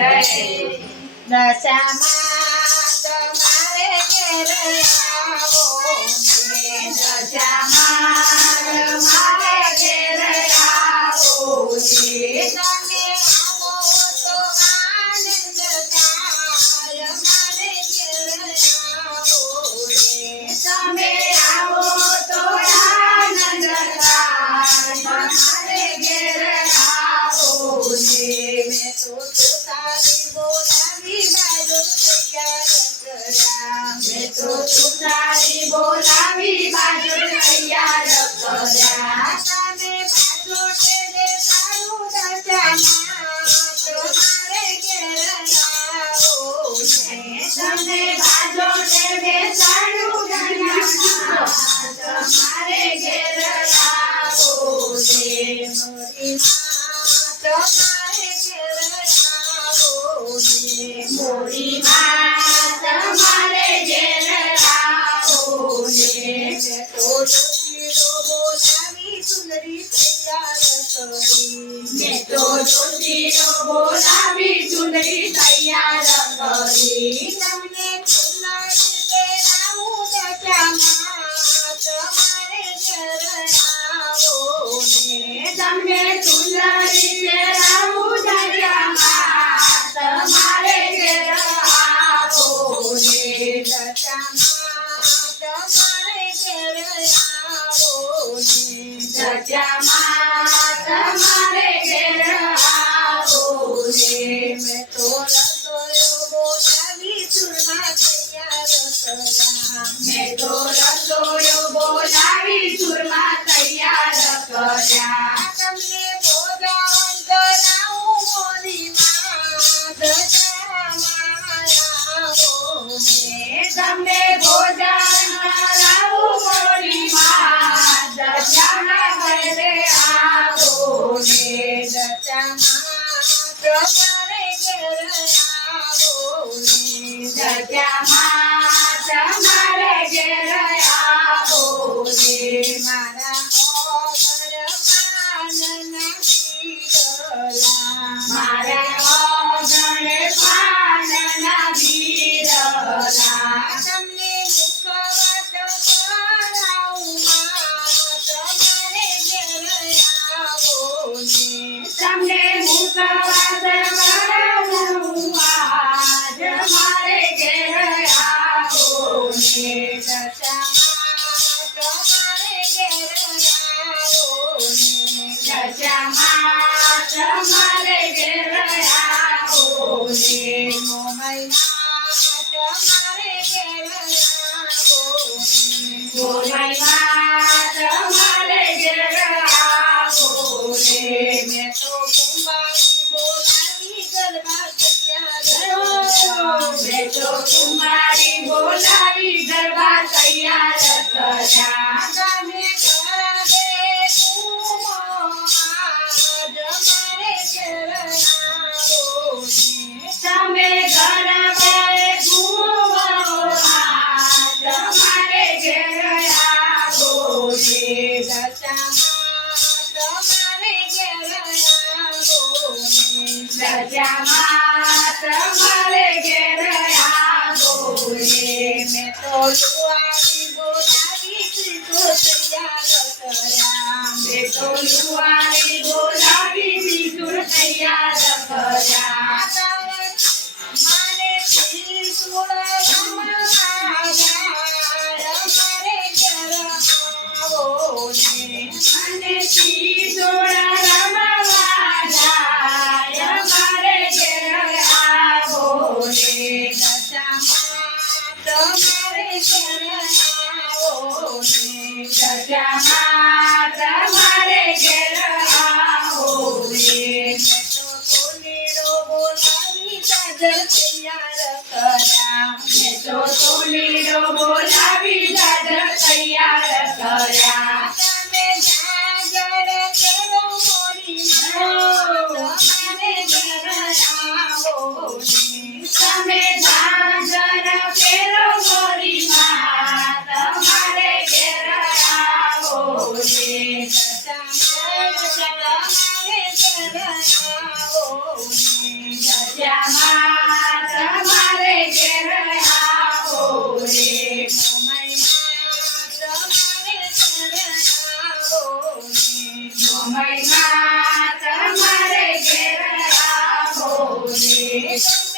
જય દશામાં તમારે ઘેર આવો ને દશામાં મારે ઘેર આવો ને તમે આવો તો આનંદ થાય મારે ઘેર આવો ને તમે આવો તો આનંદ થાય મારે ઘેર આવો ને મેં તો તારી બોલાવી બાજુ તૈયાર કર્યા મેં તો તારી બોલાવી બાજુ તૈયાર કર્યા તમે બાજુ તે સારું દશામાં તમારે ઘેર આવો ને તમે બાજો તે બેસાડું ગણ્યા તમારે ઘેર આવો ને મોરી તમારે ઘેર આવો ને મોરી માં તમારે ઘેર આવો ને મેં તો શીરો બોલાવી સુંદરી તૈયાર કરી મેં તો જોશીનો બોલાવી ચૂંદડી તૈયાર કરી તમને ફૂલાડી પહેરાવું દશામાં તમારે ઘેર આવો ને તમને ચૂંદડી પહેરાવું દરિયામાં તમારે ઘેર આવો ને દશામાં તમારે ઘેર આવો ને દરિયામાં તમારે ઘેર આવો ને મેં તો રસોયો બોલાવી ચૂરમા તૈયાર કર્યા મેં તો રસોયો બોલાવી ચૂરમા તૈયાર કર્યા તમને ભોજન કરાવું મોરી માં દશામાં આવો ને તમને ભોજન કરાવું મોરી માં દશામાં ઘરે આવો ને દશામાં તમારે ઘેર આવો ને દશામાં તમારે ઘેર આવો ને મારા ઓગણ પાનના શીતળા મારા ઓગણે પાનના વીરલા તમને મુખવાસ કરાવું તમારે ઘેર આવો ને તમને મુખવાસ કરાવું આજ મારે ઘેર આવો ને દશામાં તમારે ઘેર આવો ને દશામાં તમારે ઘેર આવો ને મોમૈના તમારે ઘેર આવો ને ગોરાઈમાં તમારે ઘેર આવો ને મેં તો કુંભારી બોલાવી ગરબા તૈયાર મેં તો કુમારી બોલાવી ગરબા તૈયાર કર્યા તમે ઘરે ઘૂમો આજ મારે ઘેર આવો ને તમે ગરબે ઘૂમો આજ મારે ઘેર આવો ને દશામાં તમારે ઘેર આવો ને દશામાં તમારે ઘેર આવો ને મેં તો જુવારી બોલાવી સીધો તૈયાર કર્યા મેં તો જુવારી બોલાવી સિંદૂર તૈયાર કર્યા મારે ત્રિશુળ રમવા જાય મારે ઘેર આવો ને અને સિંદૂર રમવા જાય મારે ઘેર આવો ને દશામાં તમારે ઘેર આવો ને દશામાં તમારે ઘેર આવો ને મેં તો કોલીડો બોલાવી કાજલ તૈયાર કર્યા મેં તો તોલીડો બોલાવી દાદર તૈયાર કર્યા તમે જાગર કેરો મોરી તમારે ઘેર આવો ને તમે ઝાંઝર કેરો મોરી માં તમારે ઘેર આવો ને દશામાં તમારે ઘેર આવો ને દશામાં તમે